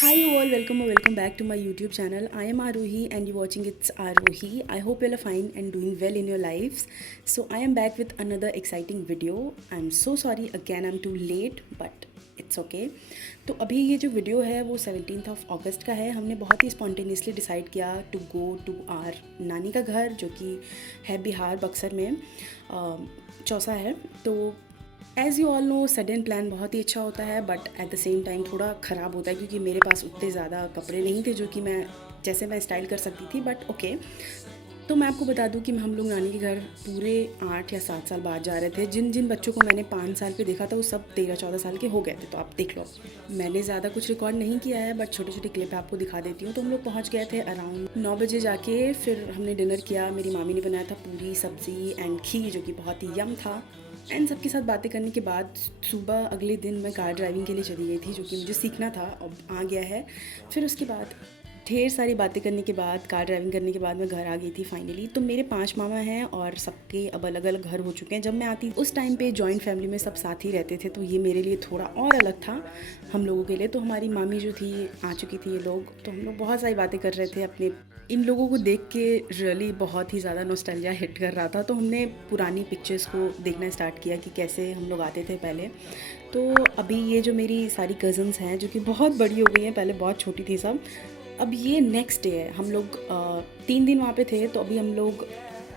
Hi you all, welcome or welcome back to my YouTube channel. I am Arohi and you're watching It's Arohi. I hope you all are fine and doing well in your lives. So I am back with another exciting video. I'm so sorry again I'm too late but it's okay. तो अभी ये जो video है वो 17th of अगस्त का है. हमने बहुत ही स्पॉन्टेनियसली डिसाइड किया टू गो टू आर नानी का घर जो कि है बिहार बक्सर में चौसा है. तो as you all know sudden plan बहुत ही अच्छा होता है but at the same time थोड़ा ख़राब होता है क्योंकि मेरे पास उतने ज़्यादा कपड़े नहीं थे जो कि मैं स्टाइल कर सकती थी. बट ओके, तो मैं आपको बता दूं कि हम लोग नानी के घर पूरे 8 या 7 साल बाद जा रहे थे. जिन जिन बच्चों को मैंने 5 साल पे देखा था वो सब 13-14 साल के हो गए थे. तो आप देख लो, मैंने ज़्यादा कुछ रिकॉर्ड नहीं किया है बट छोटे छोटे क्लिप आपको दिखा देती हूँ. तो हम लोग पहुँच गए थे अराउंड 9 बजे जाके. फिर हमने डिनर किया. मेरी मामी ने बनाया था पूरी सब्ज़ी एंड खीर जो कि बहुत ही यम था. एंड सबके साथ बातें करने के बाद सुबह अगले दिन मैं कार ड्राइविंग के लिए चली गई थी जो कि मुझे सीखना था, अब आ गया है. फिर उसके बाद ढेर सारी बातें करने के बाद, कार ड्राइविंग करने के बाद मैं घर आ गई थी फाइनली. तो मेरे 5 मामा हैं और सबके अब अलग अलग घर हो चुके हैं. जब मैं आती उस टाइम पे जॉइंट फैमिली में सब साथ ही रहते थे तो ये मेरे लिए थोड़ा और अलग था हम लोगों के लिए. तो हमारी मामी जो थी आ चुकी थी ये लोग, तो हम लोग बहुत सारी बातें कर रहे थे अपने. इन लोगों को देख के रियली बहुत ही ज़्यादा नॉस्टैल्जिया हिट कर रहा था. तो हमने पुरानी पिक्चर्स को देखना स्टार्ट किया कि कैसे हम लोग आते थे पहले. तो अभी ये जो मेरी सारी कज़न्स हैं जो कि बहुत बड़ी हो गई हैं, पहले बहुत छोटी थी सब. अब ये नेक्स्ट डे है. हम लोग 3 दिन वहाँ पे थे. तो अभी हम लोग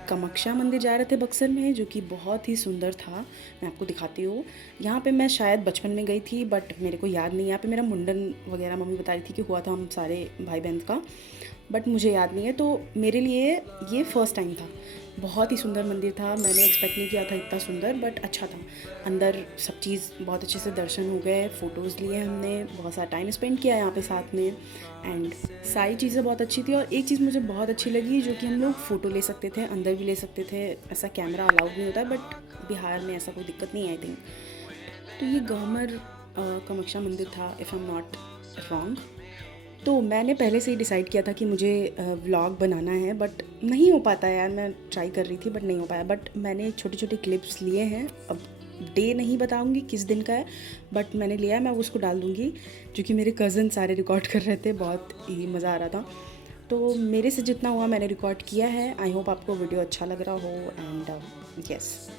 कामाख्या मंदिर जा रहे थे बक्सर में जो कि बहुत ही सुंदर था. मैं आपको दिखाती हूँ. यहाँ पे मैं शायद बचपन में गई थी बट मेरे को याद नहीं. यहाँ पे मेरा मुंडन वगैरह मम्मी बता रही थी कि हुआ था हम सारे भाई बहन का, बट मुझे याद नहीं है. तो मेरे लिए ये फ़र्स्ट टाइम था. बहुत ही सुंदर मंदिर था. मैंने एक्सपेक्ट नहीं किया था इतना सुंदर बट अच्छा था. अंदर सब चीज़ बहुत अच्छे से दर्शन हो गए. फ़ोटोज़ लिए हमने, बहुत सारा टाइम स्पेंड किया यहाँ पे साथ में एंड सारी चीज़ें बहुत अच्छी थी. और एक चीज़ मुझे बहुत अच्छी लगी जो कि हम लोग फ़ोटो ले सकते थे, अंदर भी ले सकते थे. ऐसा कैमरा अलाउड नहीं होता बट बिहार में ऐसा कोई दिक्कत नहीं है आई थिंक. तो ये गहमर कामाख्या मंदिर था if I am not wrong. तो मैंने पहले से ही डिसाइड किया था कि मुझे व्लॉग बनाना है बट नहीं हो पाता यार. मैं ट्राई कर रही थी बट नहीं हो पाया. बट मैंने छोटे छोटे क्लिप्स लिए हैं. अब डे नहीं बताऊंगी किस दिन का है बट मैंने लिया है. मैं उसको डाल दूंगी जो कि मेरे कज़न सारे रिकॉर्ड कर रहे थे. बहुत ही मज़ा आ रहा था. तो मेरे से जितना हुआ मैंने रिकॉर्ड किया है. आई होप आपको वीडियो अच्छा लग रहा हो. एंड यस,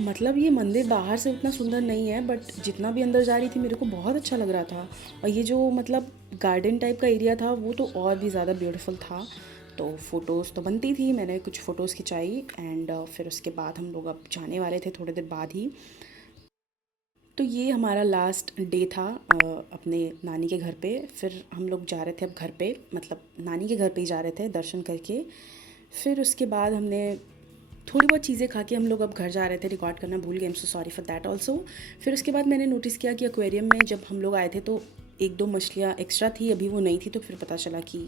मतलब ये मंदिर बाहर से उतना सुंदर नहीं है बट जितना भी अंदर जा रही थी मेरे को बहुत अच्छा लग रहा था. और ये जो मतलब गार्डन टाइप का एरिया था वो तो और भी ज़्यादा ब्यूटीफुल था. तो फ़ोटोज़ तो बनती थी, मैंने कुछ फ़ोटोज़ खिंचाई एंड फिर उसके बाद हम लोग अब जाने वाले थे थोड़ी देर बाद ही. तो ये हमारा लास्ट डे था अपने नानी के घर पे. फिर हम लोग जा रहे थे अब घर पे, मतलब नानी के घर पे ही जा रहे थे दर्शन करके. फिर उसके बाद हमने थोड़ी बहुत चीज़ें खा के हम लोग अब घर जा रहे थे. रिकॉर्ड करना भूल गए, I am so sorry for that also. फिर उसके बाद मैंने नोटिस किया कि एक्वेरियम में जब हम लोग आए थे तो 1-2 मछलियाँ एक्स्ट्रा थी, अभी वो नहीं थी. तो फिर पता चला कि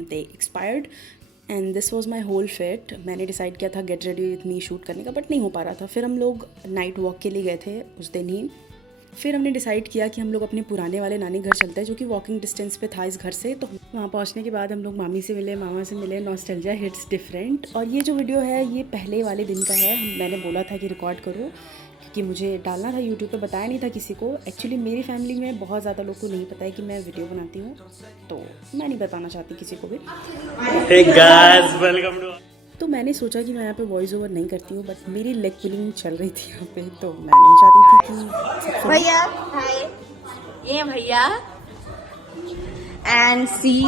they expired and this was my whole fit. मैंने डिसाइड किया था get ready with me shoot करने का बट नहीं हो पा रहा था. फिर हम लोग नाइट वॉक के लिए गए थे उस दिन ही. फिर हमने डिसाइड किया कि हम लोग अपने पुराने वाले नानी घर चलते हैं जो कि वॉकिंग डिस्टेंस पे था इस घर से. तो वहाँ पहुँचने के बाद हम लोग मामी से मिले, मामा से मिले. Nostalgia hits different. और ये जो वीडियो है ये पहले वाले दिन का है. मैंने बोला था कि रिकॉर्ड करो क्योंकि मुझे डालना था यूट्यूब पे, बताया नहीं था किसी को. एक्चुअली मेरी फैमिली में बहुत ज़्यादा लोग को नहीं पता है कि मैं वीडियो बनाती हूँ, तो मैं नहीं बताना चाहती किसी को भी. Hey guys, welcome to. तो मैंने सोचा कि मैं यहाँ पे वॉइस ओवर नहीं करती हूँ बट मेरी लेग पुलिंग चल रही थी यहाँ पे. तो मैं नहीं चाहती थी कि सब सुने. भैया हाय, ये भैया एंड सीज.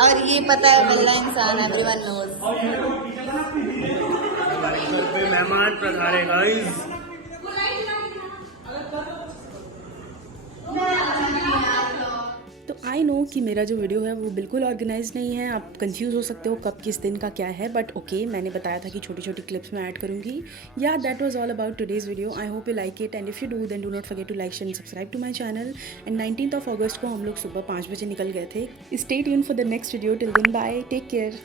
और ये पता है बल्ला इंसान, एवरीवन नोज. घर पे मेहमान पधारे गाइस. तो आई नो कि मेरा जो वीडियो है वो बिल्कुल ऑर्गेनाइज नहीं है. आप कंफ्यूज हो सकते हो कब किस दिन का क्या है बट ओके, मैंने बताया था कि छोटी छोटी क्लिप्स में ऐड करूँगी. या that was all about today's video. I hope you like it and if you do then do not forget to like share and subscribe to my channel. And 19th of अगस्त को हम लोग सुबह 5 बजे निकल गए थे. Stay tune for the next video. Till then bye, take care.